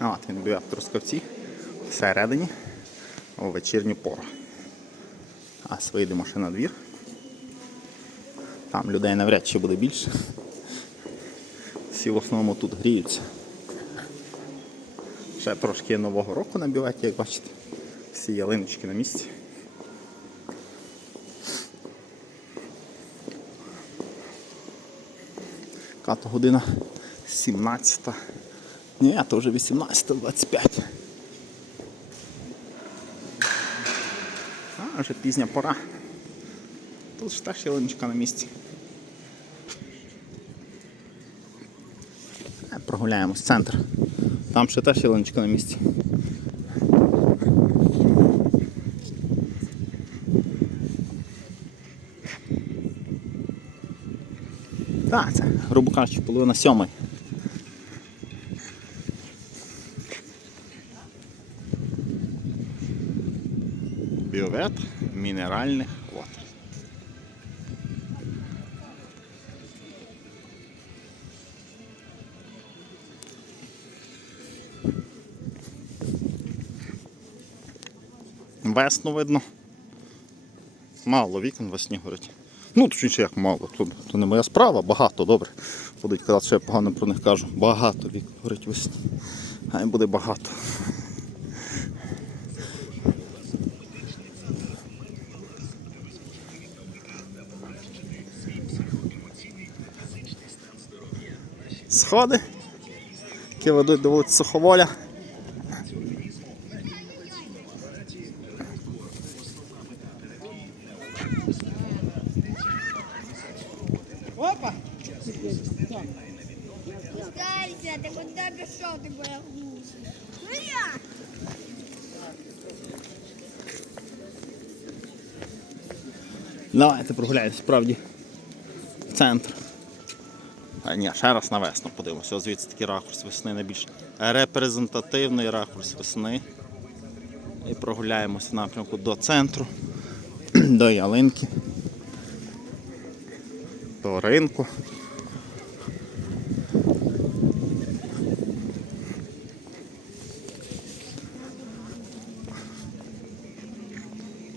От він в трускавці всередині у вечірню пору. А вийдемо ще на двір. Там людей навряд чи буде більше. Всі в основному тут гріються. Ще трошки нового року на бюветі, як бачите. Всі ялиночки на місці. Ката година 17. Ні, то вже 18.25. А, вже пізня пора. Тут ж теж ялиночка на місці. Прогуляємось центр. Там ще теж ялиночка на місці. Так, це, грубо кажучи, половина сьомої. Бювет мінеральних вод. Весну видно. Мало вікон весні горить. Ну, точніше, як мало, то, то не моя справа, багато, добре. Будуть казати, що я погано про них кажу. Багато вікон горить весні. Хай буде багато. Сходи, які ведуть до вулиці Суховоля. Опа! Скайся, ти куди пішов, ти боягуз? Ну я! Давайте прогуляємось справді в центр. А ні, ще раз на весну подивимося. Ось звідси такий ракурс весни найбільш репрезентативний ракурс весни. І прогуляємось в напрямку до центру, до ялинки, до ринку.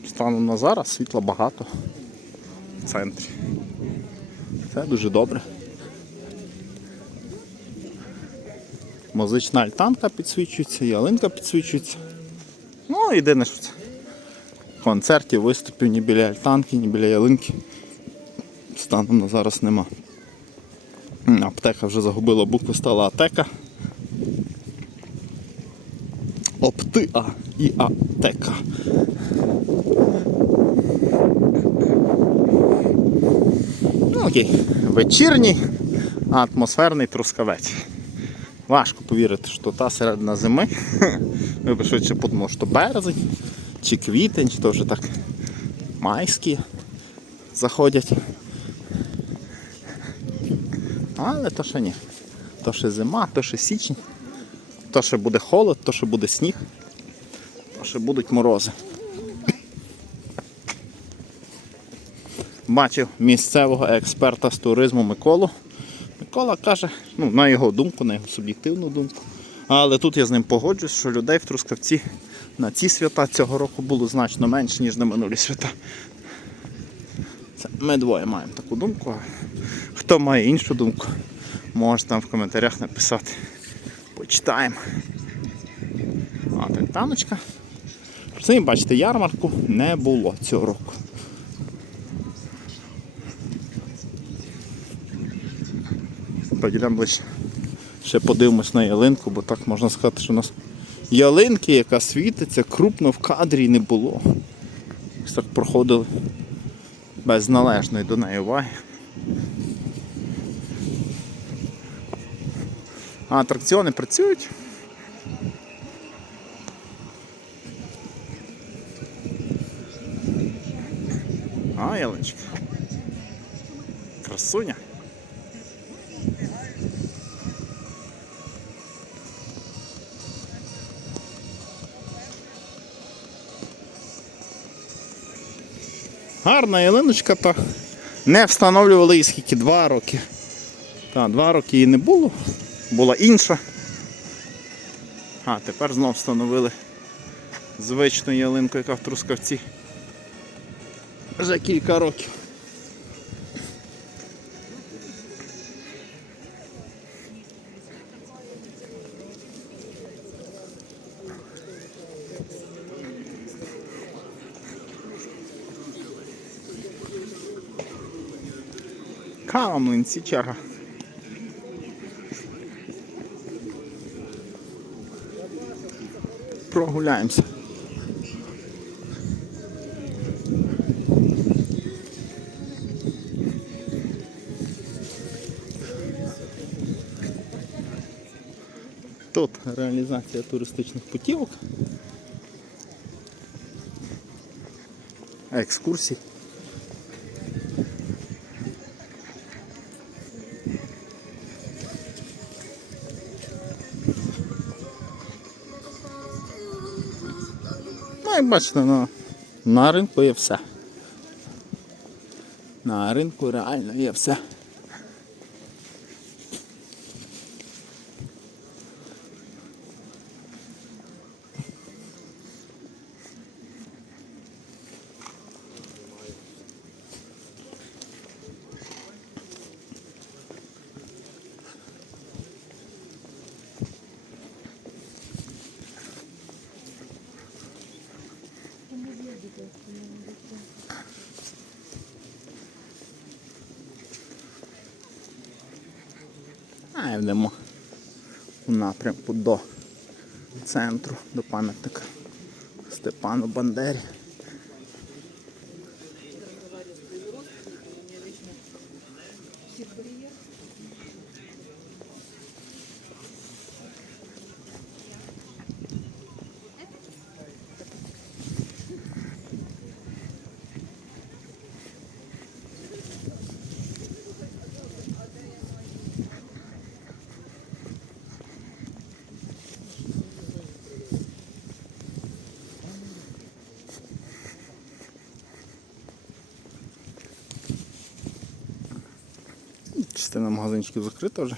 Станом на зараз світла багато в центрі. Це дуже добре. Музична альтанка підсвічується, ялинка підсвічується. Ну, єдине, що це концертів, виступів ні біля альтанки, ні біля ялинки. Станом на зараз нема. Аптека вже загубила букву, стала атека. Оптиа і атека. Ну окей, вечірній атмосферний трускавець. Важко повірити, що та середина зими. Ви б швидше подумав, що березень, чи квітень, чи то вже так майські заходять. Але то ще ні. То ще зима, то ще січень, то ще буде холод, то ще буде сніг, то ще будуть морози. бачив місцевого експерта з туризму Миколу. Микола каже, ну, на його думку, на його суб'єктивну думку. Але тут я з ним погоджуюсь, що людей в Трускавці на ці свята цього року було значно менше, ніж на минулі свята. Це ми двоє маємо таку думку. Хто має іншу думку, може там в коментарях написати. Почитаємо. А так таночка. Самі бачите, ярмарку не було цього року. Подійдемо ближче. Ще подивимось на ялинку, бо так можна сказати, що у нас ялинки, яка світиться, крупно в кадрі не було. Ось так проходили без належної до неї уваги. А атракціони працюють. А, ялиночка. Красуня. Гарна ялиночка, та не встановлювали її скільки два роки. Та, два роки її не було, була інша. А, тепер знов встановили звичну ялинку, яка в Трускавці. Вже кілька років. Кава, млинці, черга. Прогуляємося. Тут реалізація туристичних путівок. Екскурсій. Ну, як бачите, на, на ринку є все. На ринку реально є все. А йдемо у напрямку до центру, до пам'ятника Степану Бандері. Частина магазинчиків закрита вже.